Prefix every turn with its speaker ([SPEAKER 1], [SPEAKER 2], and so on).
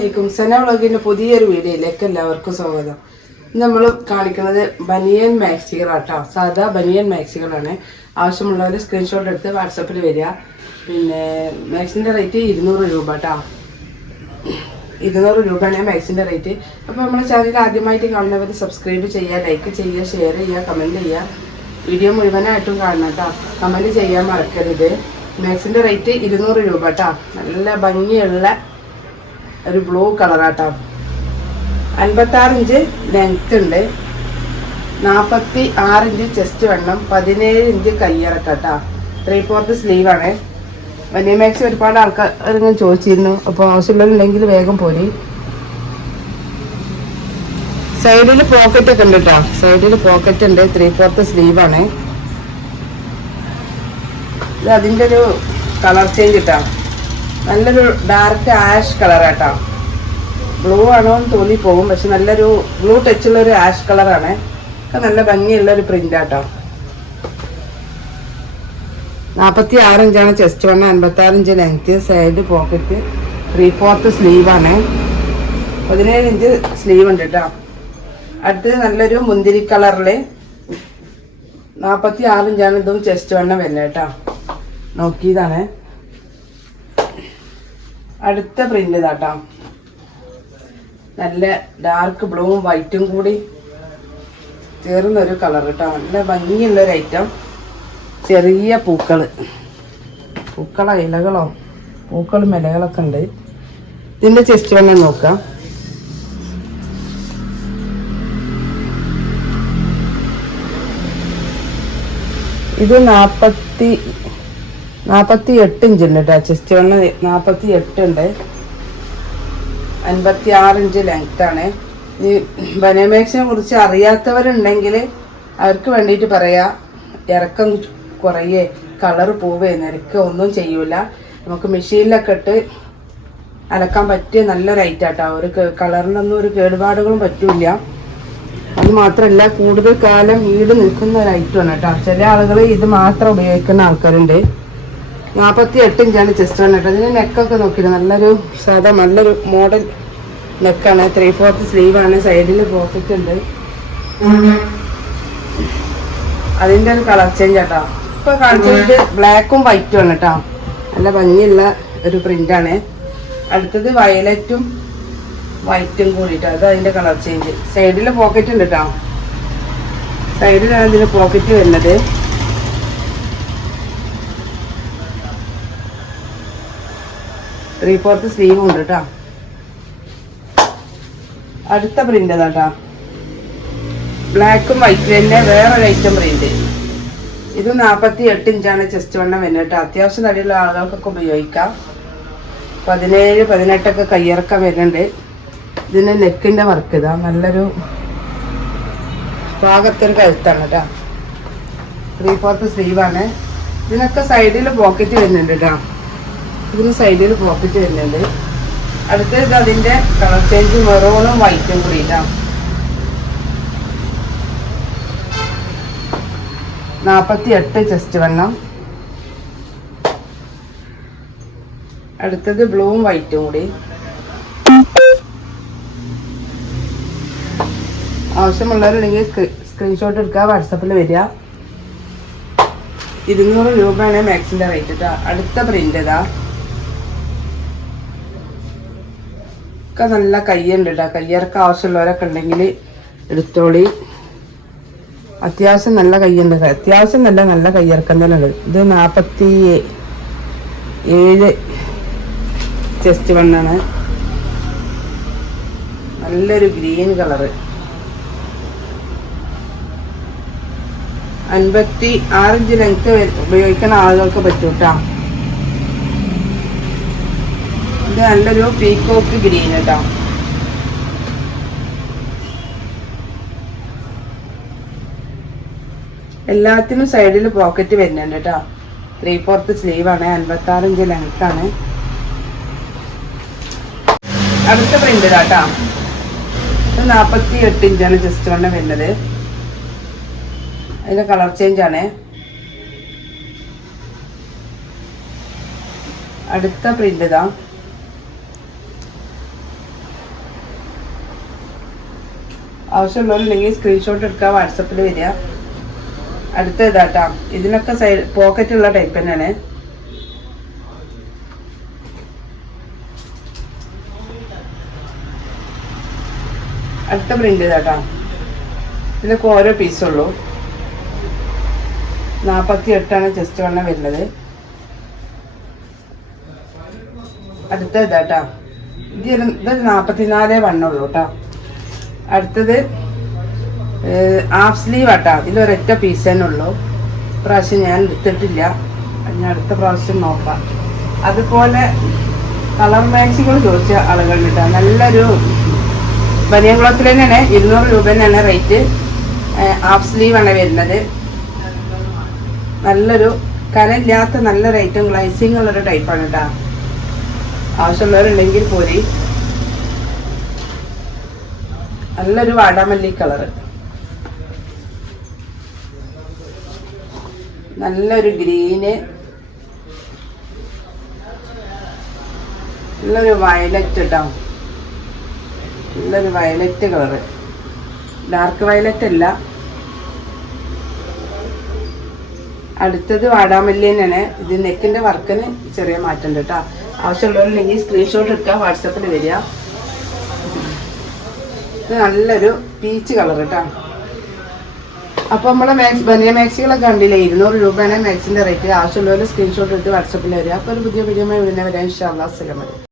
[SPEAKER 1] സന വ്ളോഗിന്റെ പുതിയൊരു വീഡിയോയിലേക്ക് എല്ലാവർക്കും സ്വാഗതം. നമ്മൾ കാണിക്കുന്നത് ബനിയൻ മാക്സികളാട്ടോ. സാധാ ബനിയൻ മാക്സികളാണ്. ആവശ്യമുള്ളവർ സ്ക്രീൻഷോട്ട് എടുത്ത് വാട്സപ്പിൽ വരിക. പിന്നെ മാക്സിന്റെ റേറ്റ് ഇരുന്നൂറ് രൂപ കേട്ടോ ഇരുന്നൂറ് രൂപയാണ് മാക്സിന്റെ റേറ്റ് അപ്പോൾ നമ്മുടെ ചാനൽ ആദ്യമായിട്ട് കാണുന്നവർ സബ്സ്ക്രൈബ് ചെയ്യുക ലൈക്ക് ചെയ്യുക ഷെയർ ചെയ്യുക കമന്റ് ചെയ്യുക. വീഡിയോ മുഴുവനായിട്ടും കാണണം കേട്ടോ കമന്റ് ചെയ്യാൻ മറക്കരുത്. മാക്സിന്റെ റേറ്റ് ഇരുന്നൂറ് രൂപ കേട്ടോ നല്ല ഭംഗിയുള്ള ഒരു ബ്ലൂ കളറാട്ടോ. അൻപത്താറ് ഇഞ്ച് ലെങ്ത് ഉണ്ട്. നാൽപ്പത്തി ആറ് ഇഞ്ച് ചെസ്റ്റ് വെണ്ണം പതിനേഴ് ഇഞ്ച് കയ്യിറക്കട്ടോ. ത്രീ ഫോർത്ത് ആണ്. വലിയ മാക്സി ഒരുപാട് ആൾക്കാർ ഇങ്ങനെ ചോദിച്ചിരുന്നു. അപ്പോൾ ആവശ്യമുള്ളവരുണ്ടെങ്കിൽ വേഗം പോരി. സൈഡിൽ പോക്കറ്റ് ഒക്കെ ഉണ്ട് കേട്ടോ സൈഡിൽ പോക്കറ്റ് ഉണ്ട്. ത്രീ ഫോർത്ത് സ്ലീവാണ് ഇത് അതിന്റെ ഒരു കളർ ചേഞ്ച് കിട്ടാം നല്ലൊരു ഡാർക്ക് ആഷ് കളറാട്ടോ ബ്ലൂ ആണോ എന്ന് തോന്നി പോകും പക്ഷെ നല്ലൊരു ബ്ലൂ ഉള്ള ഒരു ആഷ് കളറാണ് ഒക്കെ നല്ല ഭംഗിയുള്ള ഒരു പ്രിന്റ് ആട്ടോ. നാൽപ്പത്തി ആറ് ഇഞ്ചാണ് ചെസ്റ്റ് വണ്ണം അൻപത്തി ആറ് inch length side pocket three fourth ആണ്. പതിനേഴ് ഇഞ്ച് സ്ലീവ് ഉണ്ട് കേട്ടോ അടുത്തത് നല്ലൊരു മുന്തിരി കളറിൽ നാൽപ്പത്തി ആറ് ഇഞ്ചാണ് ഇതും ചെസ്റ്റ് വണ്ണം വരുന്നത് കേട്ടോ നോക്കിയതാണ്. അടുത്ത പ്രിന്റ് ഇതാട്ടോ. നല്ല ഡാർക്ക് ബ്ലൂവും വൈറ്റും കൂടി ചേർന്നൊരു കളർ കേട്ടോ നല്ല ഭംഗിയുള്ള ഒരു ഐറ്റം ചെറിയ പൂക്കൾ പൂക്കളോ ഇലകളോ? പൂക്കളും ഇലകളൊക്കെ ഉണ്ട്. ഇതിന്റെ ചെസ്റ്റ് തന്നെ നോക്കാം. ഇത് നാൽപ്പത്തി നാൽപ്പത്തി എട്ട് ഇഞ്ച് ഉണ്ട് കേട്ടോ ചെസ്റ്റ് വണ്ണ് നാൽപ്പത്തി എട്ട് ഉണ്ട്. അൻപത്തി ആറ് ഇഞ്ച് ആണ്. ഈ ബനമേക്ഷനെ കുറിച്ച് അറിയാത്തവരുണ്ടെങ്കിൽ അവർക്ക് വേണ്ടിയിട്ട് പറയാ. ഇറക്കം കുറയേ കളർ പോവേ നിരക്ക് ഒന്നും ചെയ്യൂല. നമുക്ക് മെഷീനിലൊക്കെ ഇട്ട് അലക്കാൻ പറ്റിയ നല്ലൊരു ഐറ്റാട്ടോ ഒരു കളറിനൊന്നും ഒരു കേടുപാടുകളും പറ്റൂല അത് മാത്രമല്ല കൂടുതൽ കാലം ഈട് നിൽക്കുന്ന ഒരു ഐറ്റമാണ് കേട്ടോ ചില ആളുകൾ ഇത് മാത്രം ഉപയോഗിക്കുന്ന ആൾക്കാരുണ്ട്. നാൽപ്പത്തി എട്ട് ഇഞ്ചാണ് ചെസ്റ്റ് വന്നിട്ട്. അതിന് നെക്കൊക്കെ നോക്കിയിട്ട് നല്ലൊരു സാധാ നല്ലൊരു മോഡൽ നെക്കാണ്. ത്രീ ഫോർത്ത് സ്ലീവ് ആണ് സൈഡിൽ പോക്കറ്റ് ഉണ്ട്. അതിന്റെ ഒരു കളർ ചേഞ്ച് കേട്ടോ ഇപ്പൊ കാണിച്ചത് ബ്ലാക്കും വൈറ്റും ആണ് കേട്ടോ നല്ല ഭംഗിയുള്ള ഒരു പ്രിന്റ് ആണ്. അടുത്തത് വയലറ്റും വൈറ്റും കൂടിയിട്ട്. അത് അതിന്റെ കളർ ചേഞ്ച് സൈഡിൽ പോക്കറ്റ് ഉണ്ട് കേട്ടോ സൈഡിലാണ് ഇതിന് പോക്കറ്റ് വരുന്നത്. ത്രീ ഫോർത്ത് സ്ലീവും ഉണ്ട് കേട്ടോ അടുത്ത പ്രിന്റ് അതാട്ടാ ബ്ലാക്കും വൈറ്റ് തന്നെ വേറൊരു ഐറ്റം പ്രിന്റ് ഇത് നാൽപ്പത്തി എട്ട് ഇഞ്ചാണ് ചെസ്റ്റ് വണ്ണം വരുന്നത് കേട്ടോ അത്യാവശ്യം തടിയുള്ള ആളുകൾക്കൊക്കെ ഉപയോഗിക്കാം. പതിനേഴ് പതിനെട്ടൊക്കെ കയ്യിറക്കം വരുന്നുണ്ട്. ഇതിന് നെക്കിന്റെ വർക്ക് ഇതാ. നല്ലൊരു ഭാഗത്തൊരു കഴുത്താണ് കേട്ടോ ത്രീ ഫോർത്ത് സ്ലീവാണ് ഇതിനൊക്കെ സൈഡിൽ പോക്കറ്റ് വരുന്നുണ്ട് കേട്ടോ ഇതിന് സൈഡിൽ പോക്കറ്റ് വരുന്നുണ്ട്. അടുത്തത് അതിന്റെ കളർ ചേഞ്ച് മെറൂണും വൈറ്റും കൂടിയിട്ടാണ് നാൽപ്പത്തി എട്ട് ചെസ്റ്റ് വണ്ണം. അടുത്തത് ബ്ലൂവും വൈറ്റും കൂടി. ആവശ്യമുള്ളവരുണ്ടെങ്കിൽ സ്ക്രീൻഷോട്ട് എടുക്കുക വാട്സപ്പിൽ വരിക ഇരുന്നൂറ് രൂപയാണ് മാക്സിന്റെ റേറ്റ് അടുത്ത പ്രിന്റ് ഇതാ ഒക്കെ നല്ല കയ്യുണ്ട് കേട്ടോ കയ്യർക്ക് ആവശ്യമുള്ളവരൊക്കെ ഉണ്ടെങ്കിൽ എടുത്തോളി. അത്യാവശ്യം നല്ല കയ്യുണ്ട്. അത്യാവശ്യം നല്ല നല്ല കയ്യിറക്കം തന്നെ ഉണ്ട് ഇത് നാൽപ്പത്തി ഏഴ് ചെസ്റ്റ് വണ്ണാണ് നല്ലൊരു ഗ്രീൻ കളറ്. അൻപത്തി ആറിഞ്ച് ലെങ്ത് ഉപയോഗിക്കുന്ന ആളുകൾക്ക് പറ്റും കേട്ടോ ഇത് നല്ലൊരു പീക്കോക്ക് ഗ്രീൻ കേട്ടോ. എല്ലാത്തിനും സൈഡിൽ പോക്കറ്റ് വരുന്നുണ്ട് കേട്ടോ. ത്രീ ഫോർത്ത് സ്ലീവ് ആണ് അൻപത്തി ആറ് ഇഞ്ച് ലെങ്ത് ആണ്. അടുത്ത പ്രിന്റ് കേട്ടോ. ഇത് നാൽപ്പത്തി എട്ട് ഇഞ്ചാണ് ജസ്റ്റ് വണ്ണം വരുന്നത്. അതിന്റെ കളർ ചേഞ്ച് ആണ്. അടുത്ത പ്രിന്റ് ഇതാ ആവശ്യമുള്ളവരുണ്ടെങ്കിൽ സ്ക്രീൻഷോട്ട് എടുക്കുക വാട്സപ്പിൽ വരിക. അടുത്ത ഇതാട്ടാ ഇതിനൊക്കെ സൈഡ് പോക്കറ്റ് ഉള്ള ടൈപ്പ് തന്നെയാണ്. അടുത്ത പ്രിന്റ് ഇതാട്ടാ. ഇതിനൊക്കെ ഓരോ പീസുള്ളൂ നാൽപ്പത്തി എട്ടാണ് ചെസ്റ്റ് വണ്ണം വരുന്നത്. അടുത്ത ഇതാട്ടാ. ഇത് നാൽപ്പത്തിനാല് വണ്ണുള്ളൂ കേട്ടോ അടുത്തത് ഹാഫ് സ്ലീവ് ആട്ടോ. ഇതിലൊരൊറ്റ പീസ് തന്നെ ഉള്ളൂ. പ്രാവശ്യം ഞാൻ എടുത്തിട്ടില്ല. ഞാൻ അടുത്ത പ്രാവശ്യം നോക്കാം. അതുപോലെ കളർ മാച്ചിങ്ങൾ ചോദിച്ച ആളുകളുണ്ട് നല്ലൊരു ബനിയൻകുളത്തിൽ തന്നെയാണ്. ഇരുന്നൂറ് രൂപ തന്നെയാണ് റേറ്റ് ഹാഫ് സ്ലീവാണ് വരുന്നത്. നല്ലൊരു കനയില്ലാത്ത നല്ല റേറ്റും ഗ്ലൈസിങ് ഉള്ളൊരു ടൈപ്പാണ് കേട്ടോ ആവശ്യമുള്ളവരുണ്ടെങ്കിൽ പോരി. നല്ലൊരു വാടാമല്ലി കളറ്. നല്ലൊരു ഗ്രീന്. നല്ലൊരു വയലറ്റ് കേട്ടോ നല്ലൊരു വയലറ്റ് കളറ്. ഡാർക്ക് വയലറ്റ് അല്ല. അടുത്തത് വാടാമല്ലി തന്നെയാണ്. ഇത് നെക്കിന്റെ വർക്കിന് ചെറിയ മാറ്റം ഉണ്ട് കേട്ടോ ആവശ്യമുള്ളവരുണ്ടെങ്കിൽ സ്ക്രീൻഷോട്ട് എടുക്കുക വാട്സപ്പിൽ വരിക. ഇത് നല്ലൊരു പീച്ച് കളർ കേട്ടോ അപ്പോൾ നമ്മളെ മാക്സ് ബനിയ മാക്സികളൊക്കെ കണ്ടില്ലേ? ഇരുന്നൂറ് രൂപയാണ് മാക്സിന്റെ റേറ്റ് ആവശ്യമുള്ളവർ സ്ക്രീൻഷോട്ട് എടുത്ത് വാട്സപ്പിൽ വരിക. അപ്പോൾ ഒരു പുതിയ വീഡിയോ ഉടനെ വരാൻ ഇൻഷാ സ്ഥലം അസ്സലാമു അലൈക്കും.